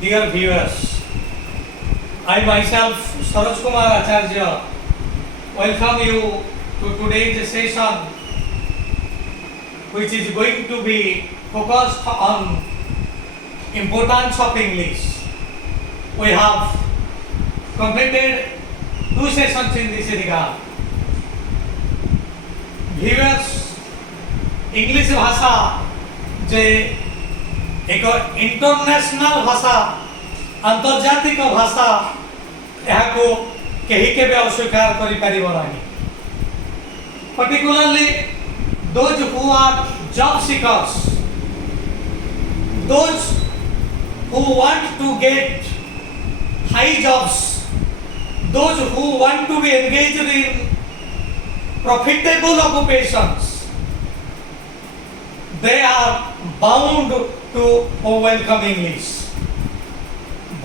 dear viewers, I myself, Saroj Kumar Acharya, welcome you to today's session, which is going to be focused on importance of English. We have completed 2 sessions in this regard. Viewers, English भाषा जे एक international भाषा अंतर्जातिक भाषा यहाँ को कहीं के भी अस्वीकार करि परिबो नाही. Particularly those who are job seekers, those who want to get high jobs, those who want to be engaged in profitable occupations, they are bound to welcome English.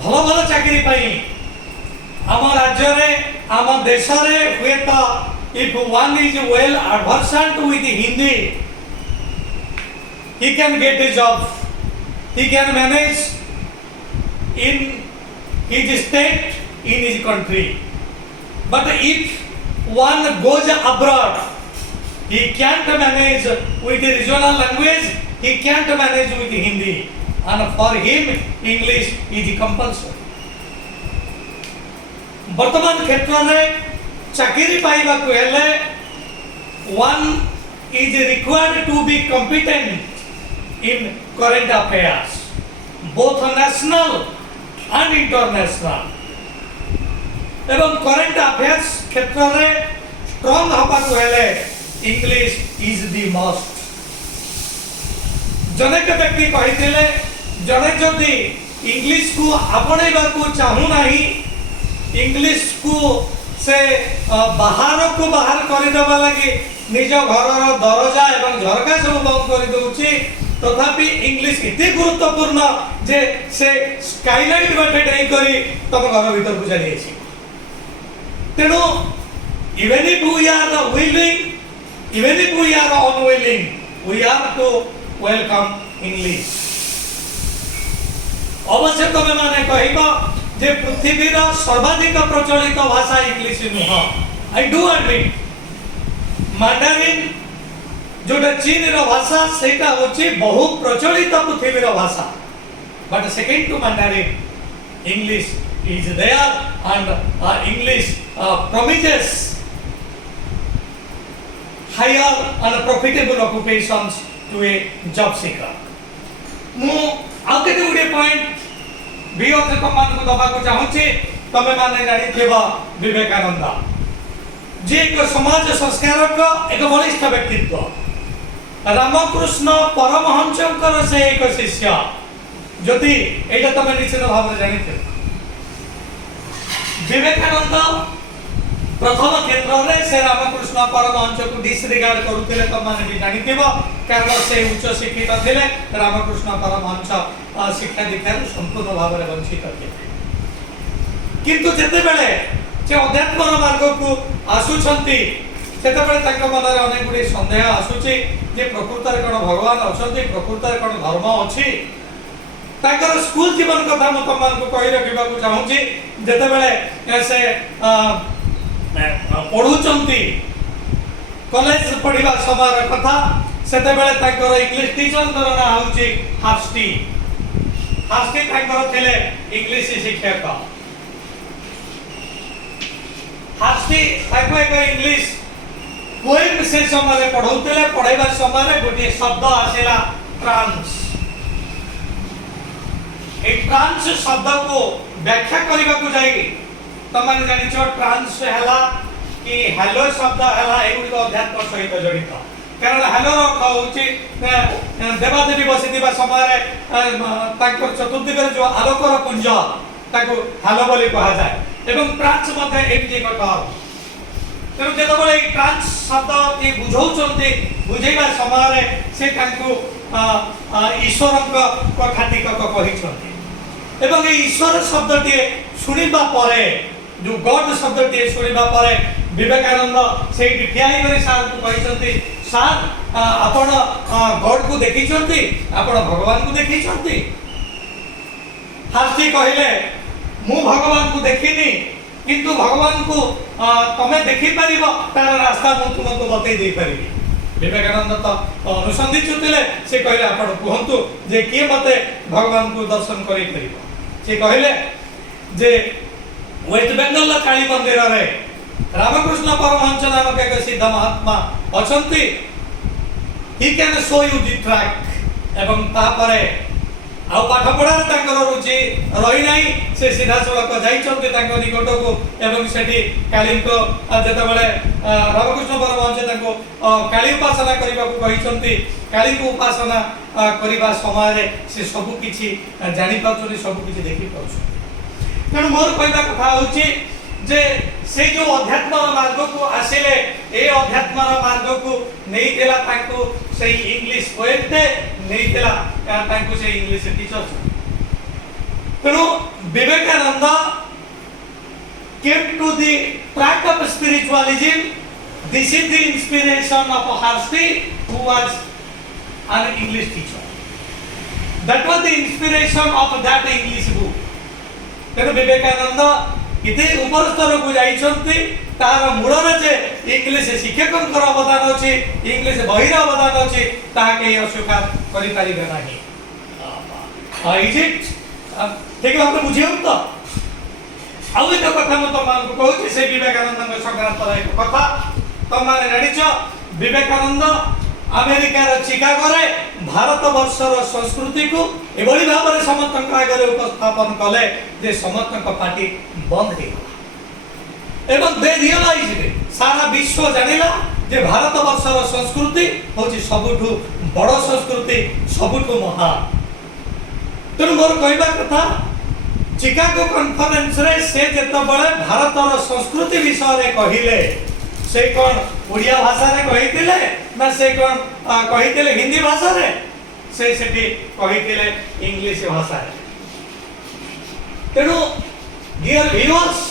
भलो भलो चाकरी पाई आम राज्य रे आम देश रे हुए तो if one is well adversant with Hindi, he can get a job, he can manage in his state, in his country. But if one goes abroad, he can't manage with the regional language, he can't manage with Hindi, and for him English is compulsory. वर्तमान क्षेत्र में चाकरी पाइबा को हेले one is required to be competent in current affairs, both national and international. एवं current affairs क्षेत्र में strong हवा को हेले English is the must. जने के व्यक्ति कहिथिले जने जदि इंग्लिश को आपणेबा को चाहू नाही, इंग्लिश को से बाहर को बाहर कर देबा लागि निज घरर दरजा एवं झरका सब बंद कर दउछि, तथापि इंग्लिश इते गुरुत्वपूर्ण जे से स्काईलाइट बाटे ट्राई करी तम घर भीतर को चली आछि. तेनो even if we are willing, even if we are unwilling, we are to welcome English. अवश्य तमे माने कहबो जे पृथ्वीर सर्वाधिक प्रचलित भाषा इंग्लिश नुह. I do admit मैंडारिन जोटा चीन रो भाषा सेटा होची बहु प्रचलित पृथ्वीर भाषा, but second to Mandarin, English is there, and English promises higher and profitable occupations to a job seeker. मु आउ केते गुडे पॉइंट बियो से कमान को दबा को चाहूची. तमे माने जानि थेबा विवेकानंद जे एक समाज संस्कारक एक वरिष्ठ व्यक्तित्व, रामकृष्ण परमहंसकर से एक शिष्य. जदि एटा तमे निश्चित भाव रे जानि थे विवेकानंद प्रथम क्षेत्र में से रामकृष्ण परमहंस को डिसरिगार्ड करुथिले त माने भी जानिथिबो, कारण से उच्च शिक्षित थिले. रामकृष्ण परमहंस शिक्षा दीक्षा संपूर्ण भाव में वंचित थे. किंतु जेते बेले जे अध्यात्म मार्ग को आसुछंती सेते बेले ताक मन रे अनेक गुडी संदेह आसुची जे प्रकृत रे कोन भगवान अछंती, प्रकृत रे कोन धर्म अछि. ताकर स्कूल जीवन कथा म तमान को कहि रखिबा को चाहूची. जेते बेले से पढ़ुचंती कॉलेज पढ़िबा समय कथा सेते बेले ताकर इंग्लिश टीचर कर ना होची हास्टी. हास्टी ताकर थिले इंग्लिश शिक्षक. हास्टी ताको एक इंग्लिश पोएम से समय पढ़ौतले. पढ़ाइबा समय गोटे शब्द आसेला ट्रांस. ए ट्रांस शब्द को व्याख्या करबा को जाई तमाने जानि छ ट्रांस हैला कि हेलो शब्द हैला एगुडी अध्यात्म सहित जड़ित. कारण हेलो होची देवादेवी बसिदिबा समय ताकर चतुर्दिगर जो आलोकर पुंज ताको हेलो बोली कहा जाय. एवं ट्रांस मध्ये एमजे कटर. तेनु जेतबेले ई ट्रांस शब्द के बुझौचंती बुझैबा समय से ताको ईश्वरक कथाटिक कहिछंती. एवं ए ईश्वर शब्दटी सुनिबा परे जो गॉड शब्दटी सुनिबा परे विवेकानंद से ठियाई करे सार को कहिसंती, सार आपण गॉड को देखिसंती, आपण भगवान को देखिसंती. हार्थी कहले मु भगवान को देखिनी किंतु भगवान को तमे देखि परिबो तार रास्ता मु तुमको बतई दे परिबी। विवेकानंद तो अनुसंधित थे से कहले आपण कहतु जे किए मते भगवान को दर्शन करि परिबो। से कहले जे वेस्ट बेंगल काली मंदिर रे रामकृष्ण परमहंस नामक एक सिद्ध महात्मा अछंती he can show you the track एवं तापरे आ पाठ पढ़ार तांकर रुचि रही नाही से सीधा सड़क जाइछन्ते तांको निकट को एवं सेठी काली को जेतेबेले रामकृष्ण परमहंस तांको काली उपासना करबा को कहिसन्ती काली को उपासना करबा समय रे से सब किछि जानि पाछुनी सब किछि देखि पाछु। तेणु मोर कहबा कथा होछि जे से जो अध्यात्म मार्ग को आसिले ए अध्यात्म मार्ग को नहीं देला तांको से इंग्लिश पोएटे नहीं देला तांको से इंग्लिश टीचर। तेणु Vivekananda came to the track of spiritualism. This is the inspiration of Harsti, who was an English teacher. That was the inspiration of that English book. तेणु विवेकानंद इते ऊपर स्तर को जाइछन्ती तार मूल रे जे इंग्लिश शिक्षकंकर अवदान अछि इंग्लिश बहिर अवदान अछि ताके अस्वीकार करि परिबे नाही। इज इट ठीक हम बुझियौ तो आउ एक कथा म तमान को कहू से विवेकानंद के संक्रांत एक कथा तमाने रेडी छ। विवेकानंद अमेरिका रे चिकागो रे भारत वर्षर संस्कृति को एबोली भाव रे समस्त आगे उपस्थापन कले जे समस्त पार्टी बंद हे एवं दे रियलाइज सारा विश्व जानिला जे भारत वर्षर संस्कृति होची सबुठु बड़ संस्कृति सबुठु महान। तेणु मोर कहबा कथा चिकागो कॉन्फ्रेंस रे से जेतबळे भारतर संस्कृति विषय रे कहिले से कोन ओडिया भाषा रे कहितिले ना से कोन कहितिले हिंदी भाषा रे से सेठी कहितिले इंग्लिश भाषा रे। तेणु dear viewers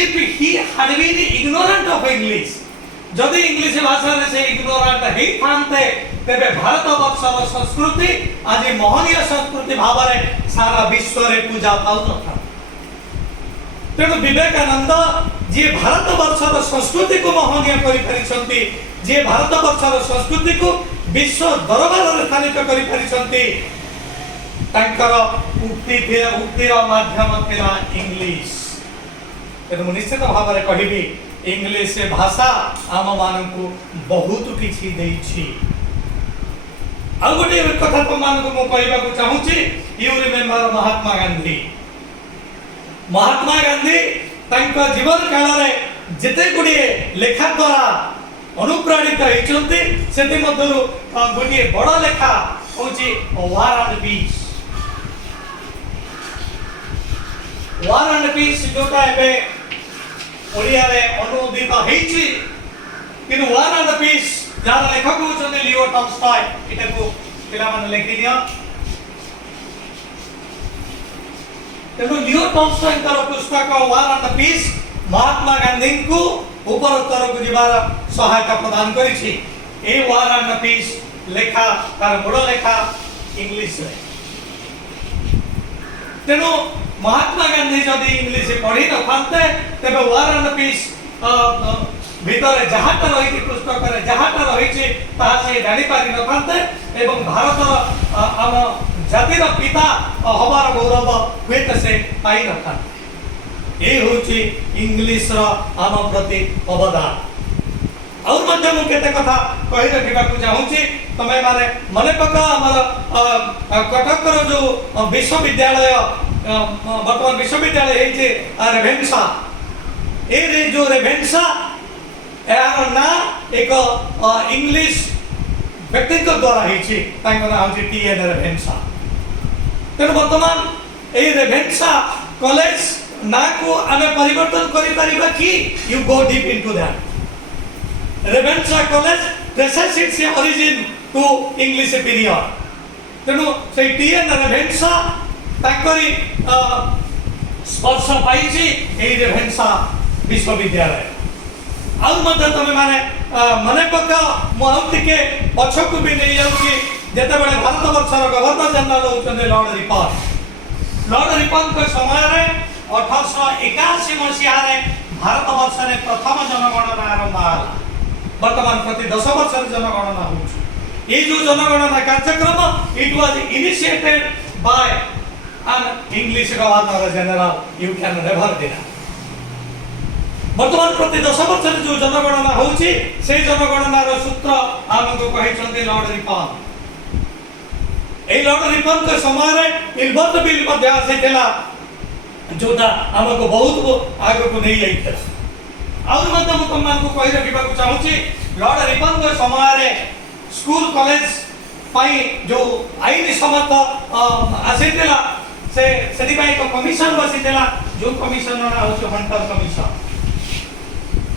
if he had been ignorant of English जदि इंग्लिश भाषा रे से इग्नोरेंट हे थांते तेबे भारत वर्षर संस्कृति आज महनीय संस्कृति भाव रे सारा विश्व रे पूजा पाउ नथा। तेणु विवेकानंद जे भारत वर्षर संस्कृति को महनीय करि परिछन्ती जे भारत वर्षर संस्कृति को विश्व दरबार रे स्थानित करि परिछन्ती तांकर उक्तिर माध्यम थिला इंग्लिश। तेणु निश्चित भाव रे कहिबी इंग्लिश भाषा आम मानकु बहुत किछि देछि। आ गोटे कथा तो मानकु मो कहबा को चाहूची यू रिमेंबर महात्मा गांधी। महात्मा गांधी तांका जीवन काल रे जेते गुडिए लेखा द्वारा अनुप्राणित होइचंती सेते मध्यरु गोटे बड़ लेखा होची war and peace. War and peace जोटा एबे ओडिया रे अनुदित हेछि किनु वार एंड पीस जार लेखक होचंती लियो टॉल्स्टॉय इटेको पिला मन लेखि दियो। तेणु लियो टॉल्स्टॉय कर पुस्तक वार एंड पीस महात्मा गांधी को ऊपर स्तर को जीवार सहायता प्रदान करिछि। ए वार एंड पीस लेखा तार मूल लेखा इंग्लिश रे। तेणु महात्मा गांधी जदि इंग्लिश पढ़ी न थांते तेबे वार एंड पीस भीतर जहाटा रही पुस्तक रे जहाटा रही ताहा से जानि पारि न थांते एवं भारत आम जातिर पिता हबार गौरव हुएत से पाई न थांते। ए होची इंग्लिश रो आम प्रति अवदान। और मध्य मु केते कथा कहि रखिबा को चाहूची तमे माने मने पका हमर कटक रो जो विश्वविद्यालय वर्तमान विश्वविद्यालय हेचे रेभेन्सा ए रे जो रेभेन्सा यार ना एक इंग्लिश व्यक्तित्व द्वारा हेचे तांको ना होची टीएन रेभेन्सा। तेणु वर्तमान ए रेभेन्सा कॉलेज ना को आमे परिवर्तन करि परिबा कि you go deep into that. Ravenshaw college traces its origin to English period. तेणु से टीएन रेभेन्सा ताकरी स्पर्श पाइछि ए रेभेन्सा विश्वविद्यालय। आउ मध्य तमे माने मने पक्का मोहति के पछकु भी नै जाउछि जेतेबेले भारत वर्षर गवर्नर जनरल होचने लॉर्ड रिपन लॉर्ड रिपन के समय रे 1881 मसीहा रे भारत वर्ष रे प्रथम जनगणना आरंभ होला। वर्तमान प्रति 10 वर्ष रे जनगणना होउछ। ए जो जनगणना कार्यक्रम it was initiated by an English governor general you can refer देना। वर्तमान प्रति 10 वर्ष रे जो जनगणना होउछि से जनगणना रो सूत्र हमको कहिसंती लॉर्ड रिपन। ए लॉर्ड रिपन के समय रे इल्बर्ट बिल मध्ये आसीथिला जोटा हमको बहुत आगे को नहीं जाइथिला। और मतलब मैं तुममान को कहि रखिबा को चाहूछि लॉर्ड रिपन के समय रे स्कूल कॉलेज पाई जो आईन सम्मत आसीथिला से सेति पाई को कमिशन बसिथिला जो कमिशन ना होछि हंटर कमिशन।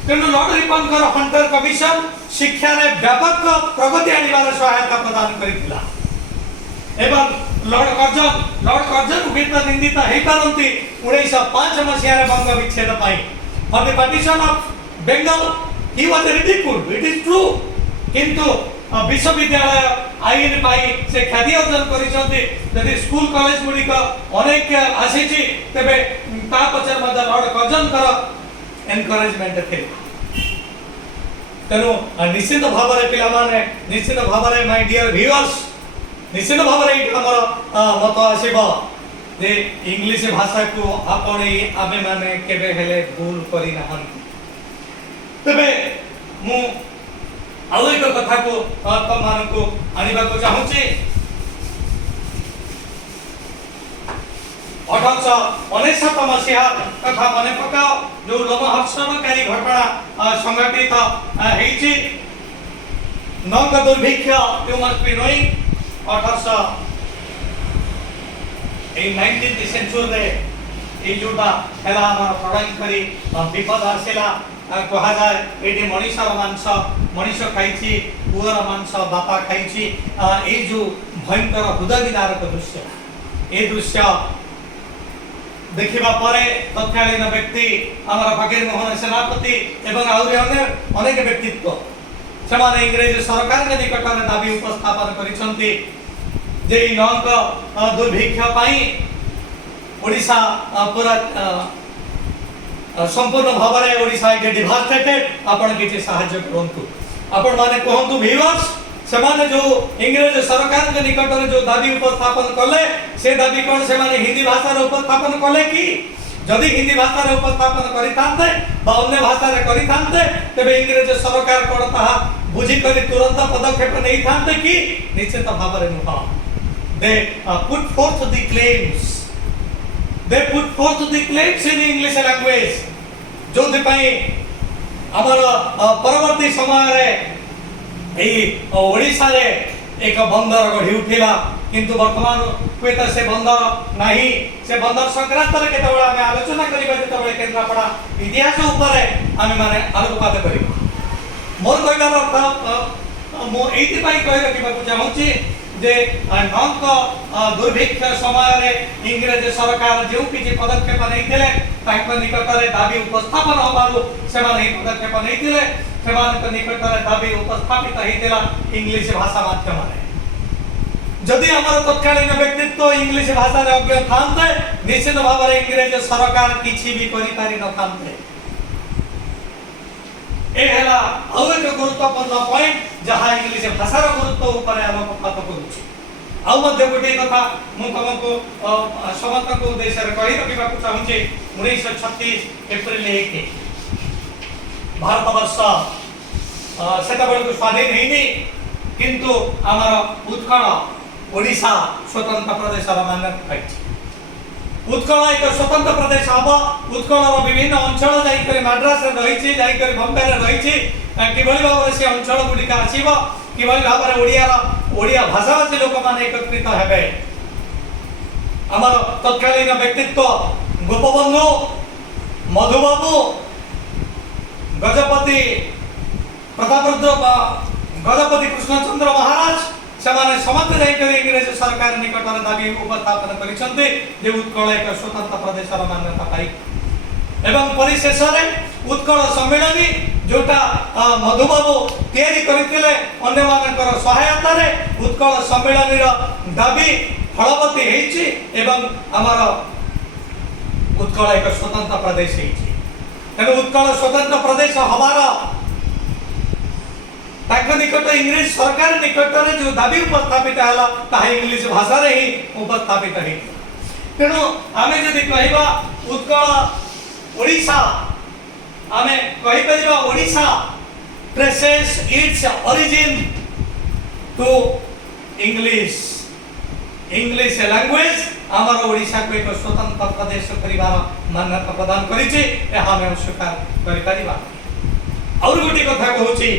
तेणु लॉर्ड रिपन कर हंटर कमिशन शिक्षा रे व्यापक प्रगति आनिबार सहायता प्रदान करिथिला। एवं लॉर्ड कर्जन उपेता निंदित हेई पारंती 1905 मसीहा रे बंग विच्छेद पाई for the partition of Bengal he was ridiculed it is true. किंतु विश्वविद्यालय आईन पाई से ख्याति अर्जन करिसंती यदि स्कूल कॉलेज गुडी का अनेक आसीची तबे ता पछर मध्य लॉर्ड कर्जन कर एनकरेजमेंट थे। तेणु निश्चित भाव में पिला माने निश्चित भाव में माय डियर व्यूअर्स निश्चित भाव में हमर मत आसीबो जे इंग्लिश भाषा को आपणे आमे माने केबे हेले भूल करि नहन। तबे मु आउ एक कथा को तमान को आनिबा को चाहूची। 1859 मसीहा कथा मने पकाओ जो लोमहर्षणकारी घटना संघटित हेछि नौका दुर्भिक्ष you must be knowing 19th century रे ए जोटा हेला हमर प्रणाम करी विपद आसेला कहा जाए एडी मनीषर मांस मनीष खाइछि पुअर मांस बापा खाइछि ए जो भयंकर हृदय विदारक दृश्य ए दृश्य देखिबा परे तत्कालीन व्यक्ति हमर फकीर मोहन सेनापति एवं आउरी अनेक व्यक्तित्व सेमाने इंग्रेज सरकार के निकट में दाबी उपस्थापन करिसंती जे नौक दुर्भिक्ष पाई ओडिसा पूरा संपूर्ण भाव में ओडिसा इज डिवास्टेटेड आपण किछि सहाय्य करंतु आपण माने कहंतु व्यूअर्स सेमाने जो इंग्रेज सरकार के निकट में जो दाबी उपस्थापन कले से दाबी कोन सेमाने हिंदी भाषा रे उपस्थापन कले कि जदि हिंदी भाषा रे उपस्थापन करितांते बा अन्य भाषा रे करितांते तबे इंग्रेज सरकार कोन ताहा बुझी करी तुरंत पदक्षेप नै थांते कि निश्चित भाव रे नुहा they put forth the claims in English language जो दे पई हमर परवर्ती समय रे ए ओडिसा रे एक बंदर गढी उठिला किंतु वर्तमान हुएत से बंदर नाही से बंदर संक्रांत रे केते बेला हम आलोचना करिबा जेते बेला केन्द्रापड़ा इतिहास ऊपर आमे माने आलोकपात करिबा। मोर कहबार अर्थ मो एति पई कहि रखिबा को चाहूची जे नौक दुर्भिक्ष समय रे इंग्रेज सरकार जो किछि पदक्षेप नैथिले ताक निकट रे दाबी उपस्थापन होबारु सेमाने पदक्षेप नैथिले सेमाने निकट रे दाबी उपस्थापित हेतिला इंग्लिश भाषा माध्यम रे। जदि हमर तत्कालीन व्यक्तित्व इंग्लिश भाषा रे अज्ञ थांते निश्चित भाव रे इंग्रेज सरकार किछि भी करि पारि न थांते। ए हला आउ एक गुरुत्वपूर्ण पॉइंट जहां इंग्लिश भाषार गुरुत्व ऊपर आलोकपात करूछि। आउ मध्य गोटे कथा मु तुमको समस्त को उद्देश्य रे कहि रखिबा को चाहूछि 1936 अप्रैल 1 भारत वर्ष सेता बेल को स्वाधीन हेनी किंतु हमर उत्कल ओडिशा स्वतंत्र प्रदेश र मान्यता पाइछि। उत्कल एक स्वतंत्र प्रदेश हबो उत्कल रो विभिन्न अंचल जाई करे मद्रास रे रहिछि जाई करे बॉम्बे रे रहिछि किबळी भाव से अंचल गुडी का आसीबो किबळी भाव रे ओडिया भाषाभाषी लोक माने एकत्रित हेबे। हमर तत्कालीन व्यक्तित्व गोपबंधु मधुबाबू गजपति प्रतापरुद्र गजपति कृष्णचंद्र महाराज सेमाने समस्त जाई करे इंग्रेज सरकार निकट में दाबी उपस्थापन करिसंते जे उत्कल एक स्वतंत्र प्रदेश र मान्यता पाई एवं परिशेष रे उत्कल सम्मेलनी जोटा मधुबाबू तैयारी करथिले अन्य मानकर सहायता रे उत्कल सम्मेलनी रो दाबी फलवती ହେଇଛି ଏବଂ ଆମର उत्कल एक स्वतंत्र प्रदेश तेणु उत्कल स्वतंत्र प्रदेश हमार निकट इंग्लिश सरकार निकट में जो दाबी उपस्थापित है इंग्लिश भाषा रे ही उपस्थापित है तेणु आमे जदि कहबा उत्कल ओडिशा आमे कहि परिबा Odisha traces its origin to English English language आमर ओडिशा को एक स्वतंत्र प्रदेश परिवार मान्यता प्रदान करिछि एहा हम स्वीकार करि परिबा और गोटी कथा कहूछि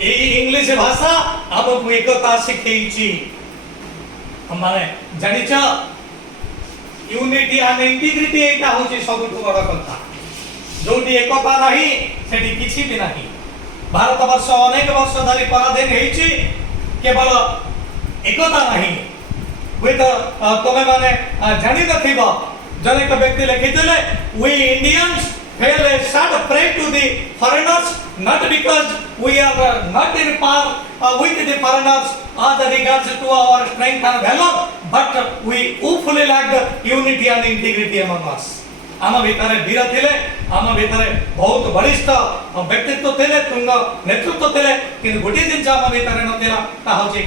ए इंग्लिश भाषा हमको एकता सिखैछि हम माने जानिछ यूनिटी एंड इंटीग्रिटी एटा होछि सबुठ बड़ कथा जोटी एकता नाही सेठी किछि भी नाही भारत वर्ष अनेक वर्ष धरि पराधीन हेछि केवल एकता नाही वे तो तुम्हें माने जानी नथिबा जने एक व्यक्ति लिखिथिले we Indians fell a sad prey to the foreigners not because we are not in par with the foreigners as regards to our strength and valor but we woefully lack the unity and integrity among us आम भितर वीर थिले आम भितर बहुत बलिष्ठ व्यक्तित्व थिले तुंग नेतृत्व थिले किंतु गोटे जिनस आम भितर नथिला ता होचे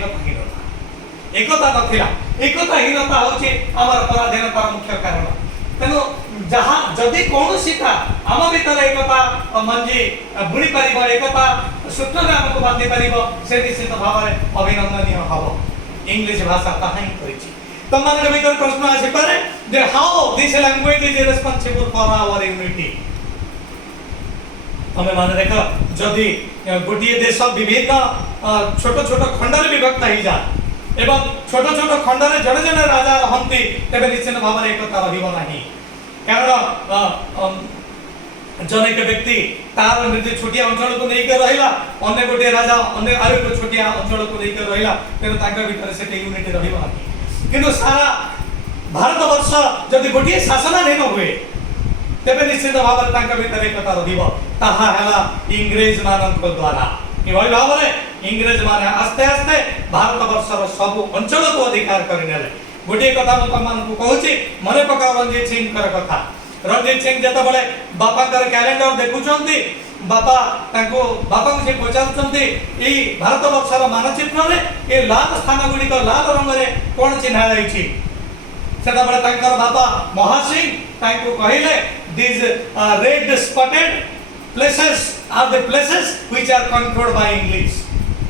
एकता नथिला एकता हीनता होची आमर पराधीनतार मुख्य कारण तेनु जहा जदि कोनोसीटा आम भितर एकता मंजी बुणी परिबो एकता सूत्र हमको बांधी परिबो से निश्चित भाव में अभिनंदनीय हबो इंग्लिश भाषा ताहाई करिछि तमन भीतर प्रश्न आसे पारे जे how this language is responsible for our unity हमें माने देखो जदि गोटिए देश विभिन्न छोट छोट खंडर विभक्त हो जाए एवं छोट छोट खंडरे जड़े जड़े राजा रहती तेरे निश्चित भाव में एकता रहिबो नाही कारण जने के व्यक्ति तार निजे छोटिया अंचल को लेकर रहिला अन्य गोटे राजा अन्य आरो एक छोटिया अंचल को लेकर रहिला तेरे तांका भीतर से यूनिटी रहिबो नाही किंतु सारा भारत वर्ष जदि गोटे शासनाधीन हुए तेरे निश्चित भाव में तांका भीतर एकता रहिबो ताहा हला इंग्रेज मानक द्वारा किभଳି भाବରେ इंग्रेज माने आस्ते आस्ते भारत वर्षर सब अंचल को अधिकार करनेले गोटे कथा म तमन को कहूची मने पका रणजीत सिंह कर कथा रणजीत सिंह जते बळे बापा कर कैलेंडर देखुचंती बापा ताको बापा को से पचारचंती ई भारत वर्षर मानचित्र रे ए लाल स्थान गुडी को लाल रंग रे कोन चिन्हा जाईची सेता बळे तांकर बापा महासिंह ताको कहिले this red spotted places are the places which are controlled by English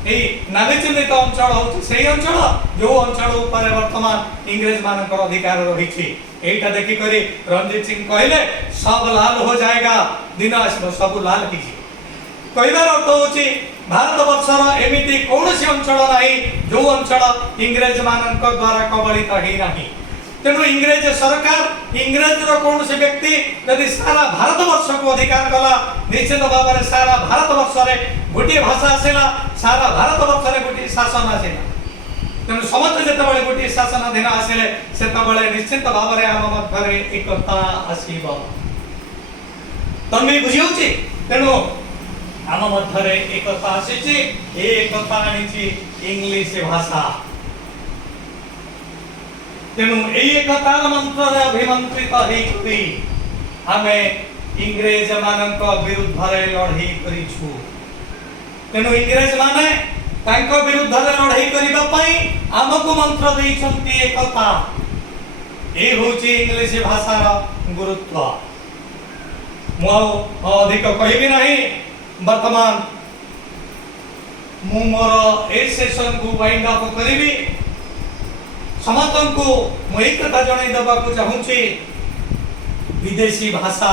ए नाभी चिन्हित अंचल होची सेही अंचल जो अंचल ऊपर वर्तमान इंग्रेज मानकर अधिकार रहिछि एटा देखि करी रणजीत सिंह कहले सब लाल हो जाएगा दिन आसब सब लाल हिछि कहबार अर्थ होची भारत वर्षर एमिति कोनोसी अंचल नाही जो अंचल इंग्रेज मानकर द्वारा कबलित हेइ नाही तेणु इंग्रेज सरकार इंग्रेज रो कौन से व्यक्ति यदि सारा भारत वर्ष को अधिकार कला निश्चित भाव में सारा भारत वर्ष रे गोटे भाषा आसेला सारा भारत वर्ष रे गोटे शासन आसेला तेणु समस्त जते बळे गोटे शासन अधीन आसेले सेते बळे निश्चित भाव में आम मध्य रे एकता आसीबो तमे बुझियोछि तेणु आम मध्य रे एकता आसीछि ए एकता आनिछि इंग्लिश भाषा तेणु एकतार मंत्र अभिमंत्रित होई आमे इंग्रेज मानक विरुद्ध रे लड़ाई करिछु तेणु इंग्रेज माने तांको विरुद्ध रे लड़ाई करिबा पई हमको मंत्र दैछंती एकता ए होची इंग्लिश भाषार गुरुत्व मो अधिक कहबी नाही वर्तमान मु मोर ए सेशन को वाइंड अप करिबी समस्त को मैं कथा जणाई देबा को चाहूची विदेशी भाषा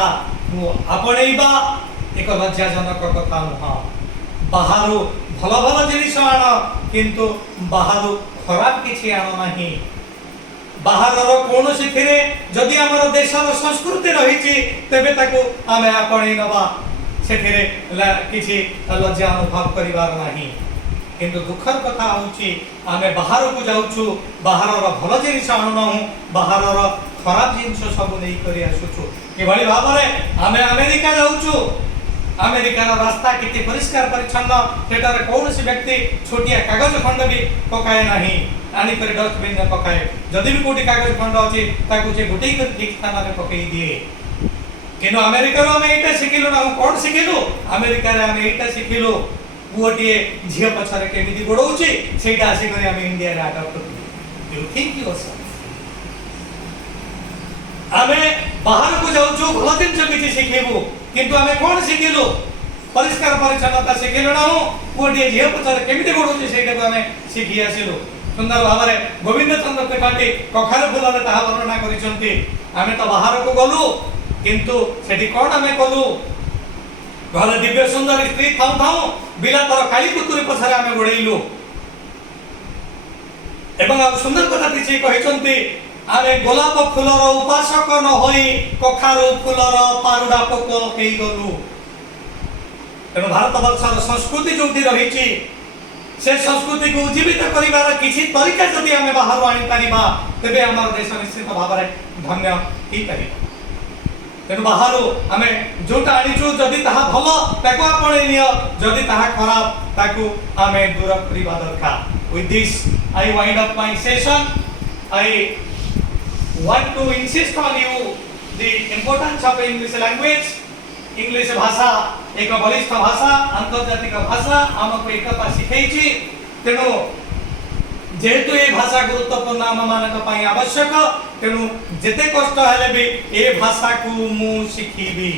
आपणेबा एक लज्जाजनक कथा नुह बाहर भल भल जिनिस आण किंतु बाहर खराब किछि आण नाही बाहर कौन से जदि आमर देशर संस्कृति रही तेबे ताको आमे आपणे नबा सेथिरे किछि लज्जा अनुभव करिवार नाही किंतु दुखर कथा होची आमे बाहर को जाउछु बाहरर भल जिनिस आणनु बाहरर खराब जिनिस सब नै करी आसुछु केभली भाव में आमे अमेरिका जाउछु अमेरिकार रास्ता केते परिष्कार परिच्छन्न सेटार कौन व्यक्ति छोटिया कागज खंड भी पकाए नाही आनी कर डस्टबिन में पकाए जदि भी कोटी कागज खंड अछि ताकू जे गुटेई कर ठीक स्थान में पकई दिए किनो अमेरिका रो हमें एटा सिखिलु ना कोन सिखिलु अमेरिका रे हमें एटा सिखिलु पुओटिए झिया पछरे केमिति गोडौछि सेटा आसी करे हमें इंडिया रे अडॉप्ट करू यू थिंक योरसेल्फ हमें बाहर को जाऊ जो भलो दिन जो किछि सिखेबु किंतु हमें कोन सिखिलु परिष्कार परिच्छन्नता सिखिलु ना पुओटिए झिया पछरे केमिति गोडौछि सेटा को हमें सिखि आसिलु सुंदर भावरे गोविंद चंद्र त्रिपाठी कखार फुलरे ताहा वर्णना करिसंती हमें तो बाहर को गलु किंतु सेठी कोन हमें कलु घर दिव्य सुंदर स्त्री थाउ थाउ बिलातर काली कुकुरी पछरे हमें गोड़ेइलु एवं आप सुंदर कथा किछि कहिसंती आमे गोलाप फुलर उपासक न होई कखारू फुलर पारुडा पोक हेई गलु तेणु भारत वर्षर संस्कृति जोटी रहिछि से संस्कृति को उज्जीवित करिवार किछि तरीका जदि आमे बाहर आनि परिबा तबे हमर देश निश्चित भाबरे धन्य ही परिबा तेणु बाहर आमे जोटा आनिछु जदि ताहा भलो ताको आपणे नियो जदि ताहा खराब ताको आमे दूर करिबा दरकार with this I wind up my session I want to insist on you the importance of English language English भाषा एक बलिष्ठ भाषा अंतर्जातिक भाषा आमको एकता शिखैछि तेणु जेहेतु ए भाषा गुरुत्वपूर्ण आम मानक पई आवश्यक तेणु जेते कष्ट हेले भी ए भाषा को मु शिखिबी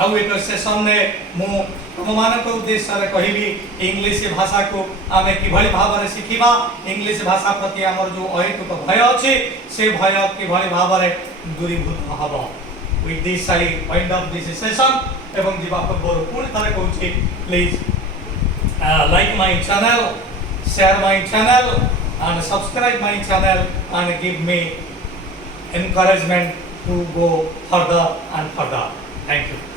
आउ एक सेशन ने मु तुम मानक उद्देश्य रे कहिबी इंग्लिश भाषा को आमे किभଳି भाबरे शिखिबा इंग्लिश भाषा प्रति हमर जो अहेतुक भय अछि से भय किभଳି भाबरे दूरीभूत हबो with this I wind up this session एवं जीवा पूर्व पूर्ण तरह कहूँ please like my channel share my channel and subscribe my channel and give me encouragement to go further and further thank you